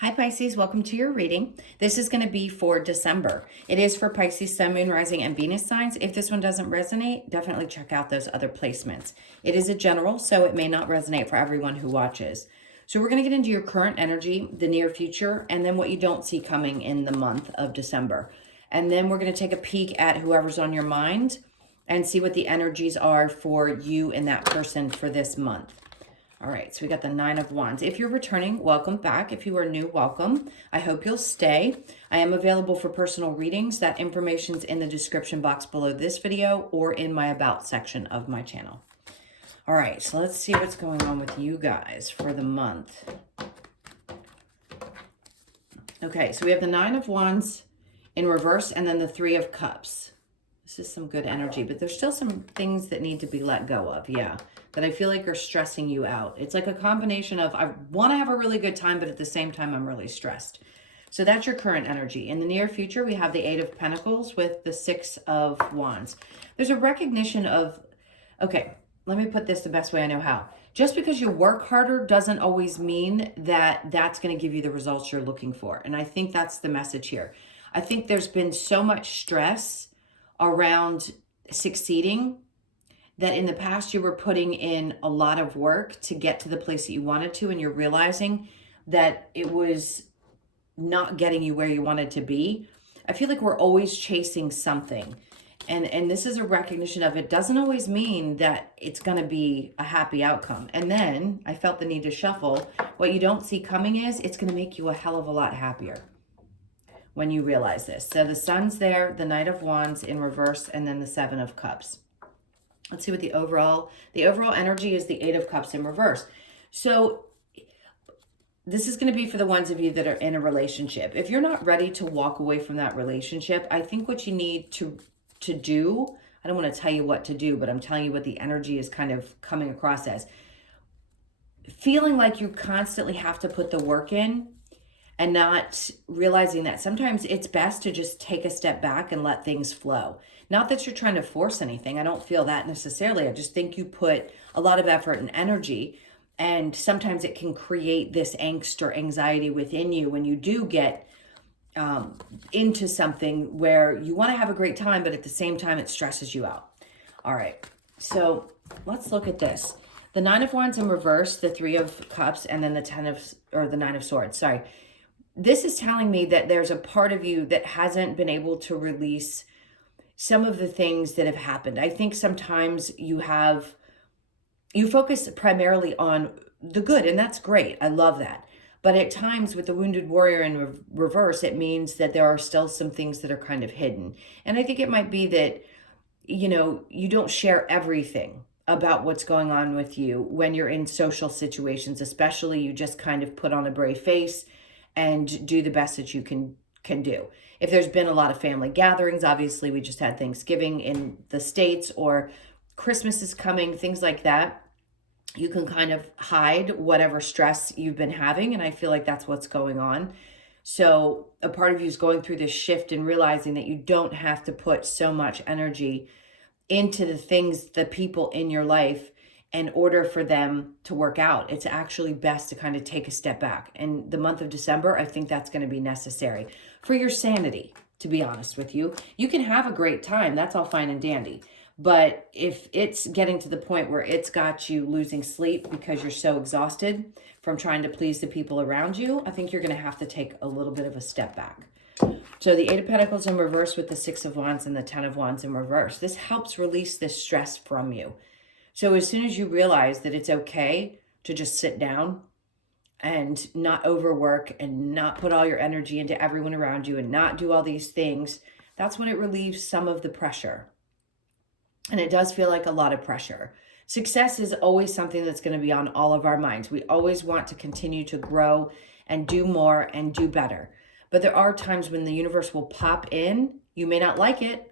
Hi Pisces, welcome to your reading. This is going to be for December. It is for Pisces, Sun, Moon, Rising, and Venus signs. If this one doesn't resonate, definitely check out those other placements. It is a general, so it may not resonate for everyone who watches. So we're going to get into your current energy, the near future, and then what you don't see coming in the month of December. And then we're going to take a peek at whoever's on your mind and see what the energies are for you and that person for this month. All right, so we got the Nine of Wands. If you're returning, welcome back. If you are new, welcome. I hope you'll stay. I am available for personal readings. That information's in the description box below this video or in my About section of my channel. All right, so let's see what's going on with you guys for the month. Okay, so we have the Nine of Wands in reverse and then the Three of Cups. This is some good energy, but there's still some things that need to be let go of, yeah, that I feel like are stressing you out. It's like a combination of I want to have a really good time, but at the same time, I'm really stressed. So that's your current energy. In the near future, we have the Eight of Pentacles with the Six of Wands. There's a recognition of, okay, let me put this the best way I know how. Just because you work harder doesn't always mean that that's going to give you the results you're looking for. And I think that's the message here. I think there's been so much stress around succeeding that in the past you were putting in a lot of work to get to the place that you wanted to, and you're realizing that it was not getting you where you wanted to be. I feel like we're always chasing something. And this is a recognition of it doesn't always mean that it's going to be a happy outcome. And then I felt the need to shuffle. What you don't see coming is it's going to make you a hell of a lot happier when you realize this. So the Sun's there, the Knight of Wands in reverse, and then the Seven of Cups. Let's see what the overall energy is. The Eight of Cups in reverse. So this is going to be for the ones of you that are in a relationship. If you're not ready to walk away from that relationship, I think what you need to do, I don't want to tell you what to do, but I'm telling you what the energy is kind of coming across as. Feeling like you constantly have to put the work in and not realizing that sometimes it's best to just take a step back and let things flow. Not that you're trying to force anything. I don't feel that necessarily. I just think you put a lot of effort and energy, and sometimes it can create this angst or anxiety within you when you do get into something where you want to have a great time, but at the same time it stresses you out. All right, so let's look at this. The Nine of Wands in reverse, the Three of Cups, and then the Nine of Swords, sorry. This is telling me that there's a part of you that hasn't been able to release some of the things that have happened. I think sometimes you focus primarily on the good, and that's great. I love that. But at times with the Wounded Warrior in reverse, it means that there are still some things that are kind of hidden. And I think it might be that, you don't share everything about what's going on with you when you're in social situations, especially. You just kind of put on a brave face and do the best that you can do. If there's been a lot of family gatherings, obviously we just had Thanksgiving in the States, or Christmas is coming, things like that, you can kind of hide whatever stress you've been having. And I feel like that's what's going on. So a part of you is going through this shift and realizing that you don't have to put so much energy into the things, the people in your life, in order for them to work out. It's actually best to kind of take a step back. And the month of December, I think that's going to be necessary for your sanity, to be honest with you. You can have a great time. That's all fine and dandy. But if it's getting to the point where it's got you losing sleep because you're so exhausted from trying to please the people around you, I think you're going to have to take a little bit of a step back. So the Eight of Pentacles in reverse with the Six of Wands and the Ten of Wands in reverse. This helps release this stress from you. So as soon as you realize that it's okay to just sit down and not overwork and not put all your energy into everyone around you and not do all these things, that's when it relieves some of the pressure. And it does feel like a lot of pressure. Success is always something that's going to be on all of our minds. We always want to continue to grow and do more and do better. But there are times when the universe will pop in. You may not like it,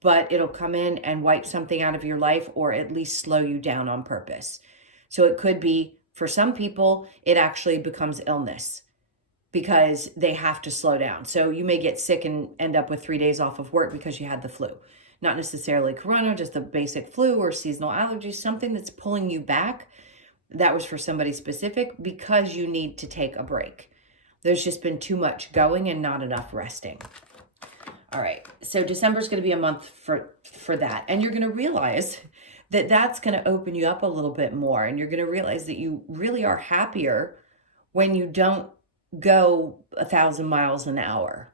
but it'll come in and wipe something out of your life, or at least slow you down on purpose. So it could be, for some people, it actually becomes illness because they have to slow down. So you may get sick and end up with 3 days off of work because you had the flu. Not necessarily corona, just a basic flu or seasonal allergies, something that's pulling you back. That was for somebody specific because you need to take a break. There's just been too much going and not enough resting. All right, so December is going to be a month for that. And you're going to realize that that's going to open you up a little bit more. And you're going to realize that you really are happier when you don't go 1,000 miles an hour.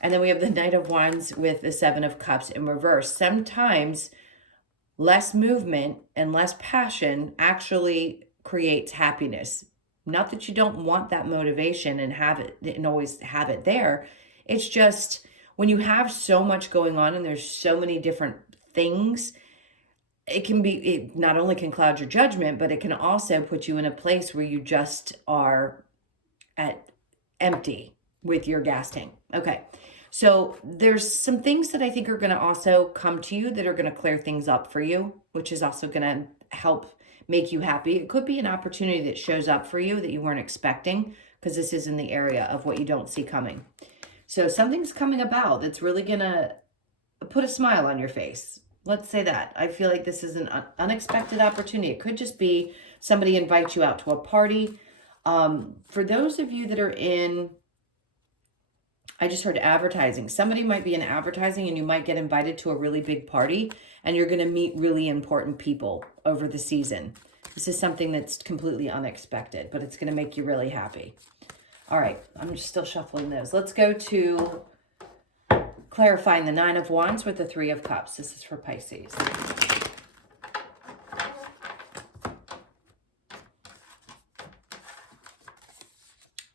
And then we have the Knight of Wands with the Seven of Cups in reverse. Sometimes less movement and less passion actually creates happiness. Not that you don't want that motivation and have it and always have it there. It's just when you have so much going on and there's so many different things, it not only can cloud your judgment, but it can also put you in a place where you just are at empty with your gas tank. Okay. So there's some things that I think are going to also come to you that are going to clear things up for you, which is also going to help make you happy. It could be an opportunity that shows up for you that you weren't expecting, because this is in the area of what you don't see coming. So something's coming about that's really going to put a smile on your face. Let's say that. I feel like this is an unexpected opportunity. It could just be somebody invites you out to a party. For those of you that are in, I just heard advertising. Somebody might be in advertising and you might get invited to a really big party and you're going to meet really important people over the season. This is something that's completely unexpected, but it's going to make you really happy. All right, I'm just still shuffling those. Let's go to clarifying the Nine of Wands with the Three of Cups. This is for Pisces.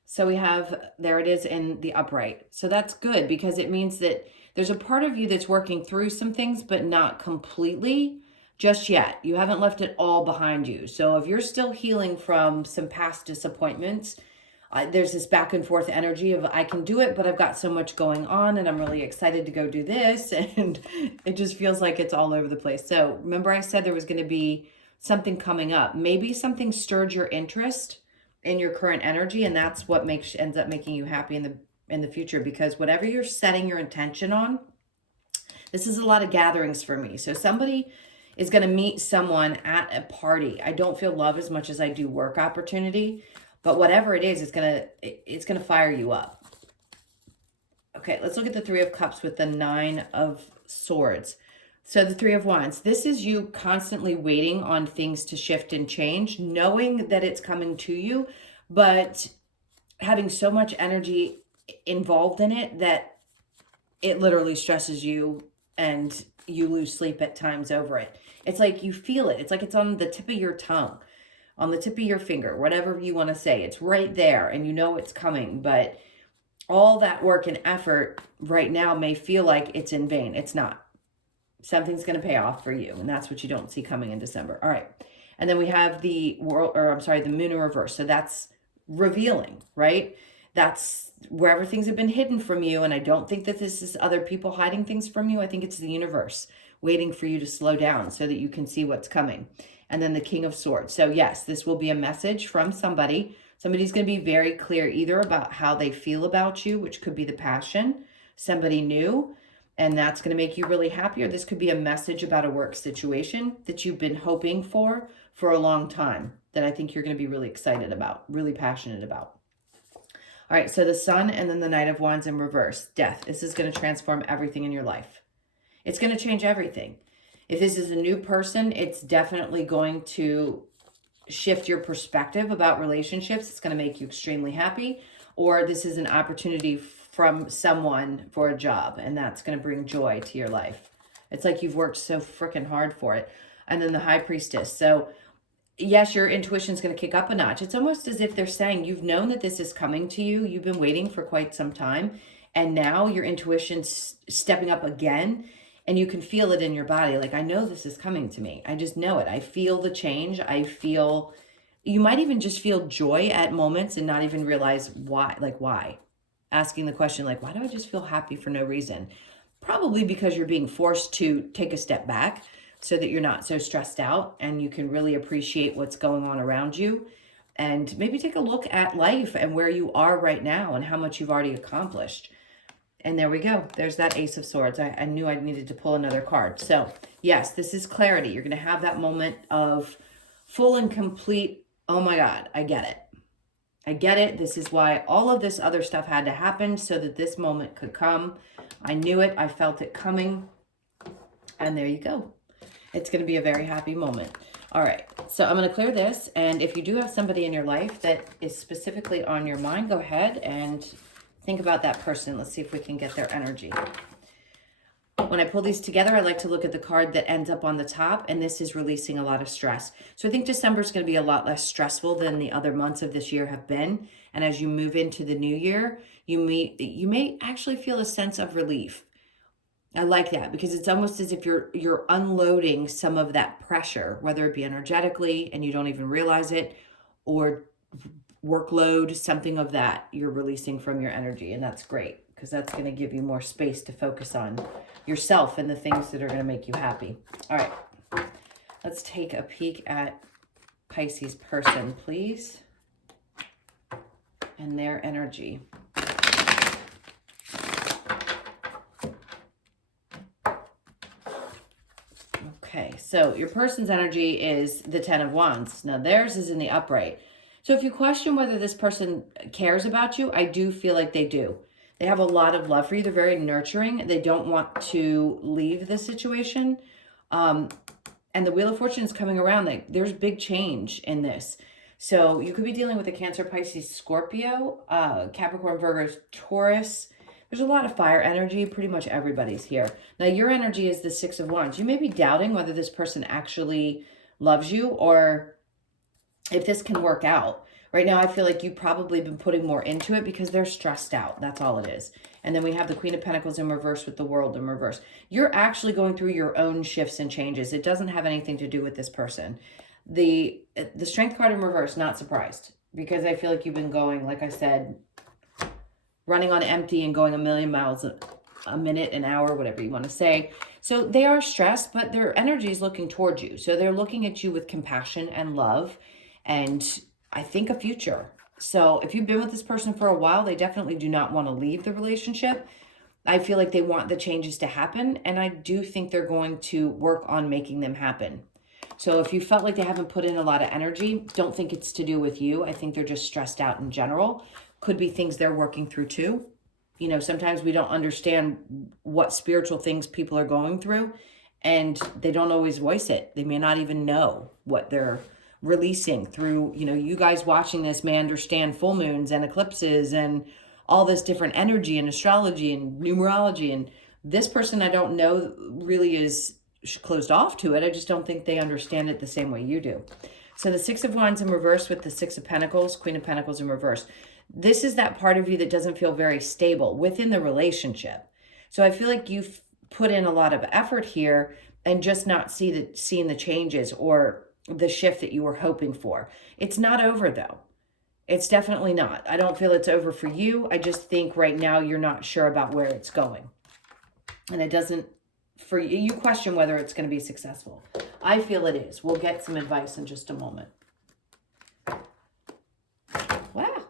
So we have, there it is in the upright. So that's good because it means that there's a part of you that's working through some things, but not completely just yet. You haven't left it all behind you. So if you're still healing from some past disappointments, there's this back and forth energy of I can do it, but I've got so much going on and I'm really excited to go do this. And it just feels like it's all over the place. So remember I said there was going to be something coming up. Maybe something stirred your interest in your current energy, and that's what ends up making you happy in the future, because whatever you're setting your intention on, this is a lot of gatherings for me. So somebody is going to meet someone at a party. I don't feel love as much as I do work opportunity, but whatever it is, it's going to fire you up. Okay, let's look at the Three of Cups with the Nine of Swords. So the Three of Wands, this is you constantly waiting on things to shift and change, knowing that it's coming to you, but having so much energy involved in it that it literally stresses you and you lose sleep at times over it. It's like you feel it. It's like it's on the tip of your tongue, on the tip of your finger, whatever you want to say. It's right there and you know it's coming, but all that work and effort right now may feel like it's in vain. It's not. Something's going to pay off for you, and that's what you don't see coming in December. All right. And then we have the the moon in reverse. So that's revealing, right? That's wherever things have been hidden from you. And I don't think that this is other people hiding things from you. I think it's the universe waiting for you to slow down so that you can see what's coming. And then the King of Swords. So yes, this will be a message from somebody. Somebody's going to be very clear either about how they feel about you, which could be the passion, somebody new, and that's going to make you really happy. Or this could be a message about a work situation that you've been hoping for a long time that I think you're going to be really excited about, really passionate about. All right, so the Sun and then the Knight of Wands in reverse, Death. This is going to transform everything in your life. It's going to change everything. If this is a new person, it's definitely going to shift your perspective about relationships. It's going to make you extremely happy. Or this is an opportunity from someone for a job, and that's going to bring joy to your life. It's like you've worked so freaking hard for it. And then the High Priestess. So yes, your intuition is going to kick up a notch. It's almost as if they're saying you've known that this is coming to you. You've been waiting for quite some time, and now your intuition's stepping up again, and you can feel it in your body. Like, I know this is coming to me. I just know it. I feel the change. You might even just feel joy at moments and not even realize why. Like, why? Asking the question, like, why do I just feel happy for no reason? Probably because you're being forced to take a step back so that you're not so stressed out and you can really appreciate what's going on around you, and maybe take a look at life and where you are right now and how much you've already accomplished. And there we go. There's that Ace of Swords. I knew I needed to pull another card. So yes, this is clarity. You're going to have that moment of full and complete, oh my God, I get it. I get it. This is why all of this other stuff had to happen so that this moment could come. I knew it. I felt it coming. And there you go. It's going to be a very happy moment. All right. So I'm going to clear this. And if you do have somebody in your life that is specifically on your mind, go ahead and think about that person. Let's see if we can get their energy. When I pull these together, I like to look at the card that ends up on the top, and this is releasing a lot of stress. So I think December is going to be a lot less stressful than the other months of this year have been. And as you move into the new year, you may actually feel a sense of relief. I like that because it's almost as if you're unloading some of that pressure, whether it be energetically and you don't even realize it, or workload, something of that you're releasing from your energy. And that's great because that's going to give you more space to focus on yourself and the things that are going to make you happy. All right, let's take a peek at Pisces person, please, and their energy. Okay, so your person's energy is the 10 of Wands. Now theirs is in the upright. So if you question whether this person cares about you, I do feel like they do. They have a lot of love for you. They're very nurturing. They don't want to leave the situation. And the Wheel of Fortune is coming around. Like, there's big change in this. So you could be dealing with a Cancer, Pisces, Scorpio, Capricorn, Virgo, Taurus. There's a lot of fire energy. Pretty much everybody's here. Now, your energy is the 6 of Wands. You may be doubting whether this person actually loves you or if this can work out. Right now, I feel like you've probably been putting more into it because they're stressed out. That's all it is. And then we have the Queen of Pentacles in reverse with the World in reverse. You're actually going through your own shifts and changes. It doesn't have anything to do with this person. The Strength card in reverse, not surprised. Because I feel like you've been going, like I said, running on empty and going a million miles a minute, an hour, whatever you want to say. So they are stressed, but their energy is looking towards you. So they're looking at you with compassion and love. And I think a future. So if you've been with this person for a while, they definitely do not want to leave the relationship. I feel like they want the changes to happen. And I do think they're going to work on making them happen. So if you felt like they haven't put in a lot of energy, don't think it's to do with you. I think they're just stressed out in general. Could be things they're working through too. You know, sometimes we don't understand what spiritual things people are going through. And they don't always voice it. They may not even know what they're releasing through, you know, you guys watching this may understand full moons and eclipses and all this different energy and astrology and numerology. And this person, I don't know, really is closed off to it. I just don't think they understand it the same way you do. So the 6 of Wands in reverse with the 6 of Pentacles, Queen of Pentacles in reverse. This is that part of you that doesn't feel very stable within the relationship. So I feel like you've put in a lot of effort here and just not seeing the changes or the shift that you were hoping for. It's not over though. It's definitely not. I don't feel it's over for you. I just think right now you're not sure about where it's going. And it doesn't, for you, you question whether it's going to be successful. I feel it is. We'll get some advice in just a moment. Wow.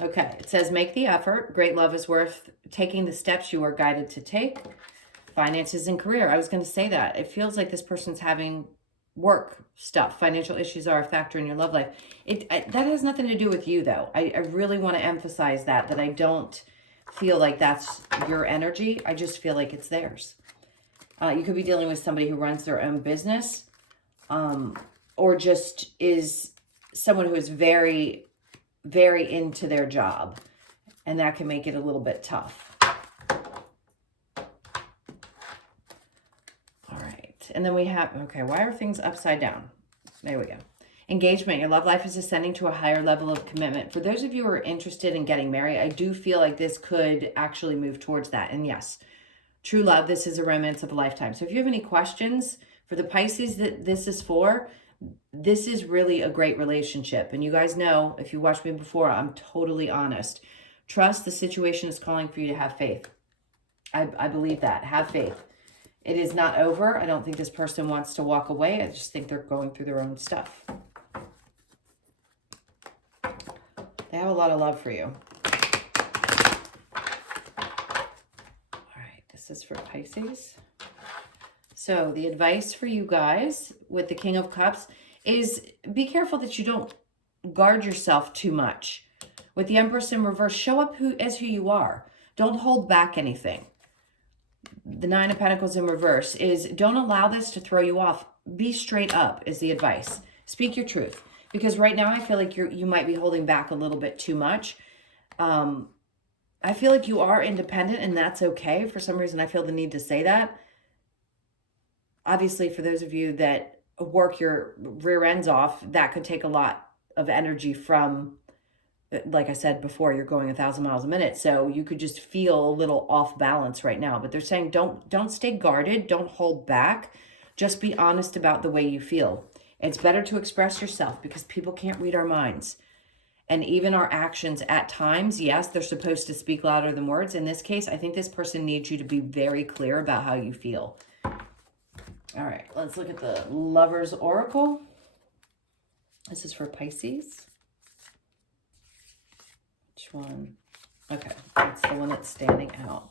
Okay. It says, make the effort. Great love is worth taking the steps you are guided to take. Finances and career. I was going to say that. It feels like this person's having work stuff. Financial issues are a factor in your love life. That has nothing to do with you though. I really want to emphasize that I don't feel like that's your energy. I just feel like it's theirs. You could be dealing with somebody who runs their own business, or just is someone who is very, very into their job, and that can make it a little bit tough. And then we have, okay, why are things upside down? There we go. Engagement. Your love life is ascending to a higher level of commitment. For those of you who are interested in getting married, I do feel like this could actually move towards that. And yes, true love, this is a romance of a lifetime. So if you have any questions for the Pisces that this is for, this is really a great relationship. And you guys know, if you watched me before, I'm totally honest. Trust the situation is calling for you to have faith. I believe that. Have faith. It is not over. I don't think this person wants to walk away. I just think they're going through their own stuff. They have a lot of love for you. All right, this is for Pisces. So the advice for you guys with the King of Cups is be careful that you don't guard yourself too much With the Empress in reverse, show up as who you are. Don't hold back anything. The Nine of Pentacles in reverse is don't allow this to throw you off. Be straight up is the advice. Speak your truth. Because right now I feel like you might be holding back a little bit too much. I feel like you are independent and that's okay. For some reason, I feel the need to say that. Obviously, for those of you that work your rear ends off, that could take a lot of energy from, like I said before, you're going 1,000 miles a minute. So you could just feel a little off balance right now. But they're saying don't stay guarded. Don't hold back. Just be honest about the way you feel. It's better to express yourself because people can't read our minds. And even our actions at times, yes, they're supposed to speak louder than words. In this case, I think this person needs you to be very clear about how you feel. All right, let's look at the Lover's Oracle. This is for Pisces. Which one? Okay, that's the one that's standing out.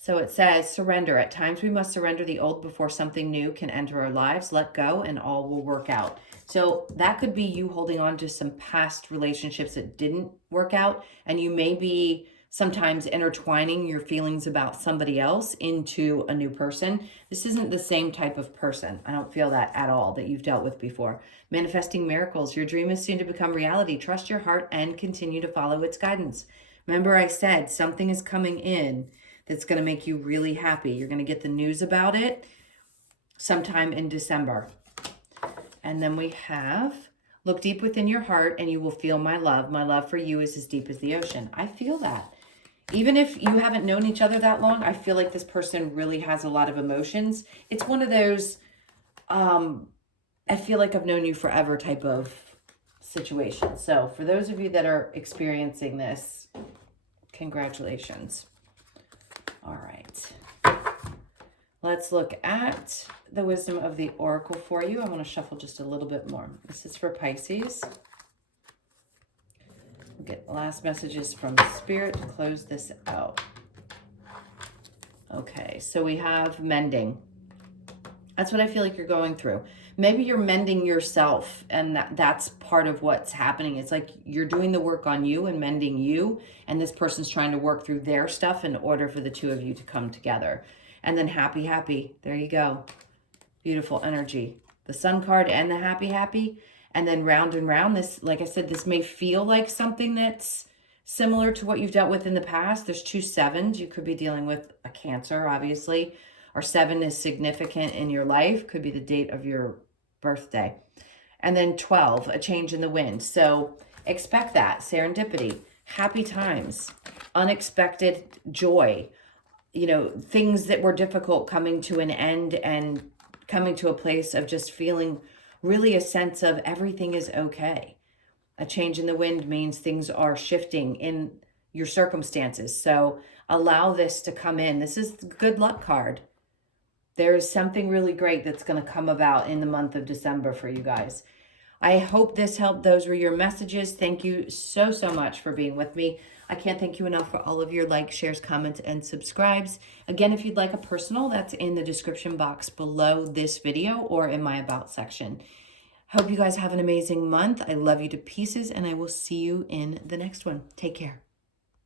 So it says, surrender. At times we must surrender the old before something new can enter our lives. Let go and all will work out. So that could be you holding on to some past relationships that didn't work out. And you may be sometimes intertwining your feelings about somebody else into a new person. This isn't the same type of person. I don't feel that at all that you've dealt with before. Manifesting miracles. Your dream is soon to become reality. Trust your heart and continue to follow its guidance. Remember I said something is coming in that's going to make you really happy. You're going to get the news about it sometime in December. And then we have, look deep within your heart and you will feel my love. My love for you is as deep as the ocean. I feel that. Even if you haven't known each other that long, I feel like this person really has a lot of emotions. It's one of those, I feel like I've known you forever type of situation. So for those of you that are experiencing this, congratulations. All right. Let's look at the wisdom of the Oracle for you. I want to shuffle just a little bit more. This is for Pisces. We'll get last messages from Spirit to close this out. Okay, so we have mending. That's what I feel like you're going through. Maybe you're mending yourself, and that's part of what's happening. It's like you're doing the work on you and mending you, and this person's trying to work through their stuff in order for the two of you to come together. And then happy, happy. There you go. Beautiful energy. The Sun card and the happy, happy. And then round and round. This, like I said, this may feel like something that's similar to what you've dealt with in the past. There's 2 sevens. You could be dealing with a Cancer, obviously. Or 7 is significant in your life. Could be the date of your birthday. And then 12, a change in the wind. So expect that. Serendipity. Happy times. Unexpected joy. You know, things that were difficult coming to an end and coming to a place of just feeling really a sense of everything is okay. A change in the wind means things are shifting in your circumstances. So allow this to come in. This is the good luck card. There is something really great that's going to come about in the month of December for you guys. I hope this helped. Those were your messages. Thank you so, so much for being with me. I can't thank you enough for all of your likes, shares, comments, and subscribes. Again, if you'd like a personal, that's in the description box below this video or in my About section. Hope you guys have an amazing month. I love you to pieces, and I will see you in the next one. Take care.